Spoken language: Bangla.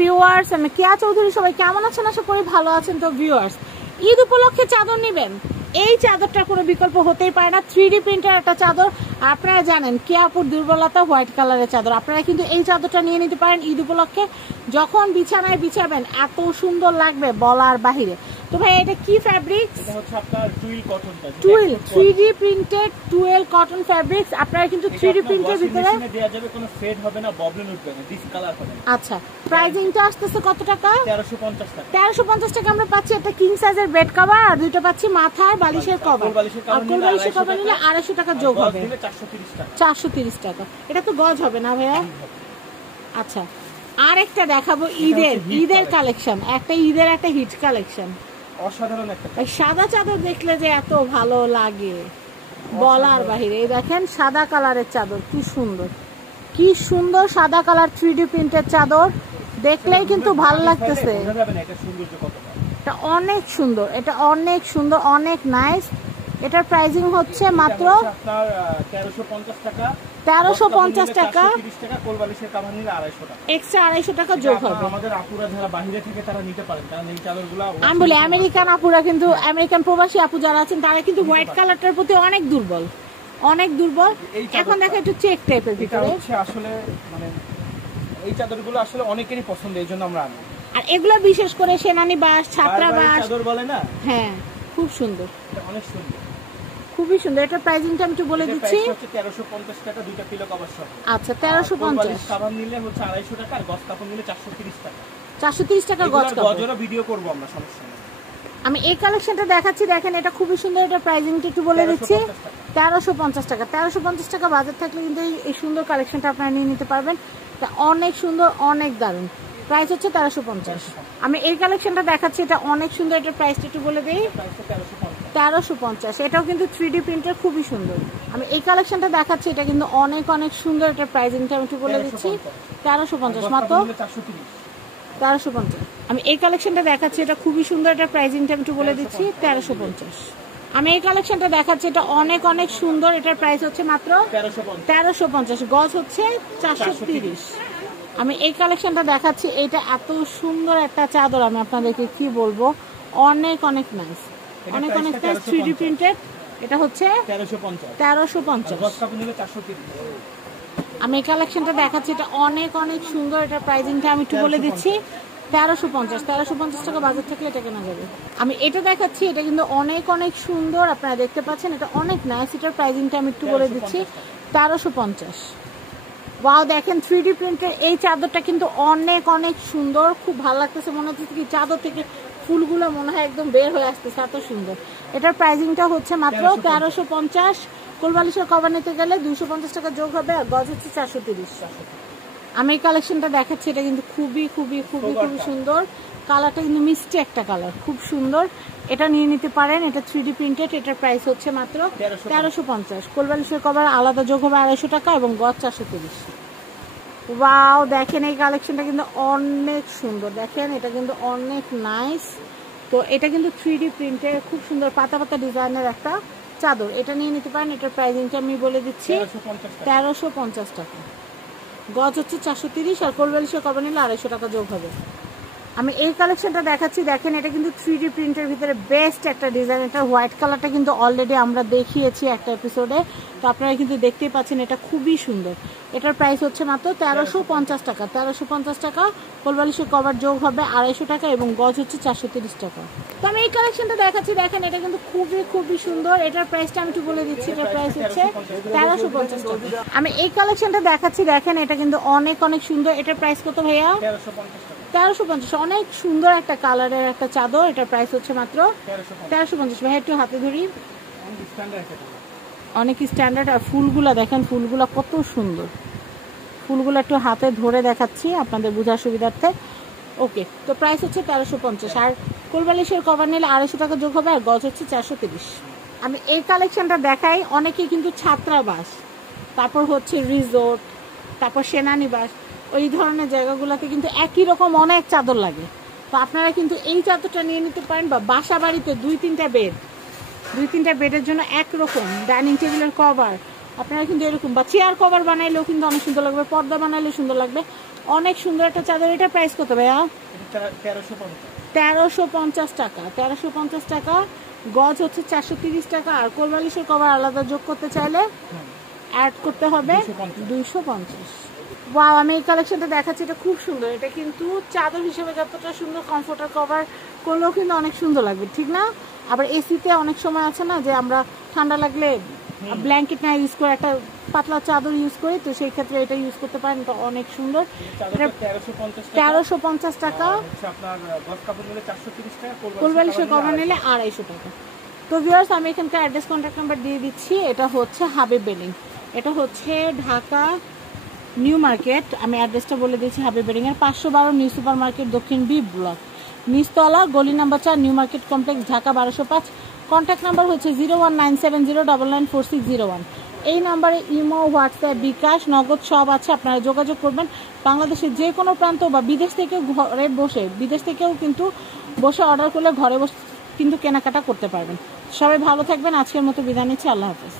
ভিউয়ার্স, আমি কেয়া চৌধুরী। সবাই কেমন আছেন? আশা করি ভালো আছেন। তো ভিউয়ার্স, ঈদ উপলক্ষে চাদর নেবেন, এই চাদরটা কোনো বিকল্প হতেই পারে না। 3D প্রিন্টার একটা চাদর। আপনারা জানেন কেয়াপুর দুর্বলতা হোয়াইট কালারের চাদর। আপনারা কিন্তু এই চাদরটা নিয়ে নিতে পারেন ঈদ উপলক্ষে। যখন বিছানায় বিছাবেন এত সুন্দর লাগবে বলার বাহিরে। তো ভাই এটা কি ফ্যাব্রিক্স? এটা হচ্ছে আপনার twill cotton. Twill 3D printed twill cotton fabrics. আপনারা কিন্তু 3D প্রিন্টের ভিতরে দেয়া যাবে, কোনো ফেড হবে না, ববলিন উঠবে না, ডিসকালার হবে না। আচ্ছা, প্রাইসিংটা আসতেছে কত টাকা? 1350 টাকা। 1350 টাকা আমরা পাচ্ছি একটা কিং সাইজের বেড কভার, আর দুইটা পাচ্ছি মাথার বালিশের কভার। আর কোল বালিশের কভার নিলে 250 টাকা যোগ হবে, 430 টাকা। 430 টাকা। এটা তো গজ হবে না ভাইয়া? আচ্ছা, আর একটা দেখাবো ঈদের কালেকশন। একটা ঈদের একটা হিট কালেকশন, অসাধারণ একটা সাদা চাদর দেখলে যে এত ভালো লাগে বলার বাহিরে। এই দেখেন সাদা কালারের চাদর, কি সুন্দর, কি সুন্দর সাদা কালার 3D প্রিন্টের চাদর। দেখলেই কিন্তু ভালো লাগতেছে। এটা অনেক সুন্দর, এটা অনেক সুন্দর, অনেক নাইস। এটার প্রাইসিং হচ্ছে মাত্র 1350 টাকা। 1350 টাকা। এক্সট্রা 250 টাকা যোগ হবে। আমাদের আপুরা যারা বাইরে থেকে তারা নিতে পারেন, কারণ এই চাদরগুলো আমি বলি আমেরিকান আপুরা, কিন্তু আমেরিকান প্রবাসী আপু যারা আছেন তারা কিন্তু হোয়াইট কালারটার প্রতি অনেক দুর্বল, অনেক দুর্বল। এখন দেখো একটু চেক টাইপের ভিতরে আসলে মানে এই চাদরগুলো আসলে অনেকেরই পছন্দ, এই জন্য আমরা আনি। আর এগুলো বিশেষ করে সেনানিবাস, ছাত্রাবাস চাদর বলে না, হ্যাঁ খুব সুন্দর, অনেক সুন্দর, খুবই সুন্দর। এটা প্রাইসিংটা আমি একটু বলে দিচ্ছি। 1350 টাকা, দুইটা পিলো কভার সহ। আচ্ছা, 1350। কাভার নিলে হচ্ছে 250 টাকা, আর গজ কাপড় নিলে 430 টাকা। 430 টাকা গজ কাপড়। গজরা ভিডিও করব আমরা, সমস্যা নেই। আমি এই কালেকশনটা দেখাচ্ছি, দেখেন এটা খুবই সুন্দর। এটা প্রাইসিংটা একটু বলে দিচ্ছি, 1350 টাকা। 1350 টাকা বাজেট থাকলে কিন্তু এই সুন্দর কালেকশনটা আপনারা নিয়ে নিতে পারবেন। অনেক সুন্দর, অনেক দারুণ। প্রাইস হচ্ছে 1350। আমি এই কালেকশনটা দেখাচ্ছি, এটা অনেক সুন্দর। এটার প্রাইসটা একটু বলে দিই, 1350। এটাও কিন্তু 3D প্রিন্টার, খুবই সুন্দর। আমি এই কালেকশনটা দেখাচ্ছি, এটা কিন্তু অনেক অনেক সুন্দর। এটার প্রাইসিংটা আমি একটু বলে দিচ্ছি, 1350 মাত্র 1350। আমি এই কালেকশনটা দেখাচ্ছি, এটা খুবই সুন্দর। এটার প্রাইসিংটা আমি একটু বলে দিচ্ছি, 1350। আমি এই কালেকশনটা দেখাচ্ছি, এটা অনেক অনেক সুন্দর। এটার প্রাইস হচ্ছে মাত্র 1350, গজ হচ্ছে 430। আমি এই কালেকশনটা দেখাচ্ছি, এটা এত সুন্দর একটা চাদর, আমি আপনাদেরকে কি বলবো, অনেক অনেক নাইস, অনেক অনেক নাইস 3D প্রিন্টেড। এটা হচ্ছে 1350। আমি এই কালেকশনটা দেখাচ্ছি, এটা অনেক অনেক সুন্দর। এটার প্রাইসিংটা আমি একটু বলে দিচ্ছি, 1350 টাকা বাজার থাকলে এটা কেনা যাবে। আমি এটা দেখাচ্ছি, এটা কিন্তু অনেক অনেক সুন্দর, আপনারা দেখতে পাচ্ছেন, এটা অনেক নাইস। এটার প্রাইসিংটা আমি একটু বলে দিচ্ছি, 1350। ওয়াও, দেখেন 3D প্রিন্টের এই চাদরটা কিন্তু অনেক অনেক সুন্দর, খুব ভালো লাগতেছে। মনে হচ্ছে কি চাদর থেকে ফুলগুলো মনে হয় একদম বের হয়ে আসতেছে, এত সুন্দর। এটার প্রাইসিংটা হচ্ছে মাত্র 1350। কোলবালিশের কভার নিতে গেলে 250 টাকা যোগ হবে, আর গজ হচ্ছে 430। আমি এই কালেকশনটা দেখাচ্ছি, এটা কিন্তু খুবই খুবই খুবই খুবই সুন্দর। কালারটা কিন্তু মিষ্টি একটা কালার, খুব সুন্দর। এটা নিয়ে নিতে পারেন, এটা 3D প্রিন্টেড। এটার প্রাইস হচ্ছে মাত্র 1350। কোলবালিশের কভার আলাদা যোগ হবে 250 টাকা, এবং গজ 430। ওয়াও, দেখেন এই কালেকশনটা কিন্তু অনেক সুন্দর। দেখেন এটা কিন্তু অনেক নাইস। তো এটা কিন্তু 3D প্রিন্টের খুব সুন্দর পাতা পাতা ডিজাইনের একটা চাদর। এটা নিয়ে নিতে পারেন। এটার প্রাইসিংটা আমি বলে দিচ্ছি, 1350 টাকা। গজ হচ্ছে 430, আর কোলবালিশের কভার নিলে 250 টাকা যোগ হবে। আমি এই কালেকশনটা দেখাচ্ছি, দেখেন এটা কিন্তু 3D প্রিন্টের ভিতরে বেস্ট একটা ডিজাইন। এটা হোয়াইট কালারটা কিন্তু অলরেডি আমরা দেখিয়েছি একটা এপিসোডে, তো আপনারা কিন্তু দেখতেই পাচ্ছেন, এটা খুবই সুন্দর। এটার প্রাইস হচ্ছে মাত্র 1350 টাকা। 1350 টাকা, কোলবালিশের কভার যোগ হবে 250 টাকা, এবং গজ হচ্ছে 430 টাকা। তো আমি এই কালেকশনটা দেখাচ্ছি, দেখেন এটা কিন্তু খুবই খুবই সুন্দর। এটার প্রাইসটা আমি একটু বলে দিচ্ছি, এটার প্রাইস হচ্ছে 1350 টাকা। আমি এই কালেকশনটা দেখাচ্ছি, দেখেন এটা কিন্তু অনেক অনেক সুন্দর। এটার প্রাইস কত ভাইয়া? 1350। অনেক সুন্দর একটা কালারের একটা চাদর। এটার প্রাইস হচ্ছে মাত্র 1350। ভাই একটু হাতে ধরি, অনেক স্ট্যান্ডার্ড। আর ফুলগুলা দেখেন, ফুলগুলা কত সুন্দর। ফুলগুলো একটু হাতে ধরে দেখাচ্ছি আপনাদের বোঝার সুবিধার্থে। ওকে, তো প্রাইস হচ্ছে 1350, আর কোলবালিশের কভার নিলে 250 টাকা যোগ হবে, আর গজ হচ্ছে 430। আমি এই কালেকশনটা দেখাই, অনেকেই কিন্তু ছাত্রাবাস, তারপর হচ্ছে রিসোর্ট, তারপর সেনানিবাস, ওই ধরনের জায়গাগুলোতে কিন্তু একই রকম অনেক চাদর লাগে। তো আপনারা কিন্তু এই চাদরটা নিয়ে নিতে পারেন, বা বাসা বাড়িতে 2-3টা বেডের জন্য একরকম ডাইনিং টেবিলের কভার আপনারা কিন্তু এরকম, বা চেয়ার কভার বানাইলেও কিন্তু অনেক সুন্দর লাগবে, পর্দা বানাইলেও সুন্দর লাগবে। অনেক সুন্দর একটা চাদর। এটা প্রাইস কত ভাইয়া? 1350 টাকা। 1350 টাকা। গজ হচ্ছে 430 টাকা। আর কোলবালিশের কভার আলাদা যোগ করতে চাইলে অ্যাড করতে হবে 250। ওয়াও, আমি এই কালেকশনটা দেখাচ্ছি, এটা খুব সুন্দর। এটা কিন্তু চাদর হিসেবে যতটা সুন্দর, কমফোর্টার কভার করলেও কিন্তু অনেক সুন্দর লাগবে, ঠিক না? আবার এসিতে অনেক সময় আছে না যে আমরা ঠান্ডা লাগলে ব্ল্যাঙ্কেট না ইউজ করে একটা পাতলা চাদর ইউজ করি, তো সেই ক্ষেত্রে এটা ইউজ করতে পারেন, তো অনেক সুন্দর। 1350 টাকা। কোলবালিশের কভার নিলে 250 টাকা। তো ভিউয়ার্স, আমি এখানকার অ্যাড্রেস কন্ট্যাক্ট নাম্বার দিয়ে দিচ্ছি। এটা হচ্ছে হাবিব বেডিং, এটা হচ্ছে ঢাকা নিউ মার্কেট। আমি অ্যাড্রেসটা বলে দিচ্ছি, হাবিব বেডিং এর 512 নিউ সুপার মার্কেট, দক্ষিণ বি ব্লক, নিচতলা, গলি number 4, new market complex, Dhaka 1205। Contact number হচ্ছে 01970994601। এই নাম্বারে ইমো, হোয়াটসঅ্যাপ, বিকাশ, নগদ সব আছে, আপনারা যোগাযোগ করবেন। বাংলাদেশের যে কোনো প্রান্ত বা বিদেশ থেকেও কিন্তু বসে অর্ডার করলে ঘরে বসে কিন্তু কেনাকাটা করতে পারবেন। সবাই ভালো থাকবেন। আজকের মতো বিদায় নিচ্ছি। আল্লাহ হাফেজ।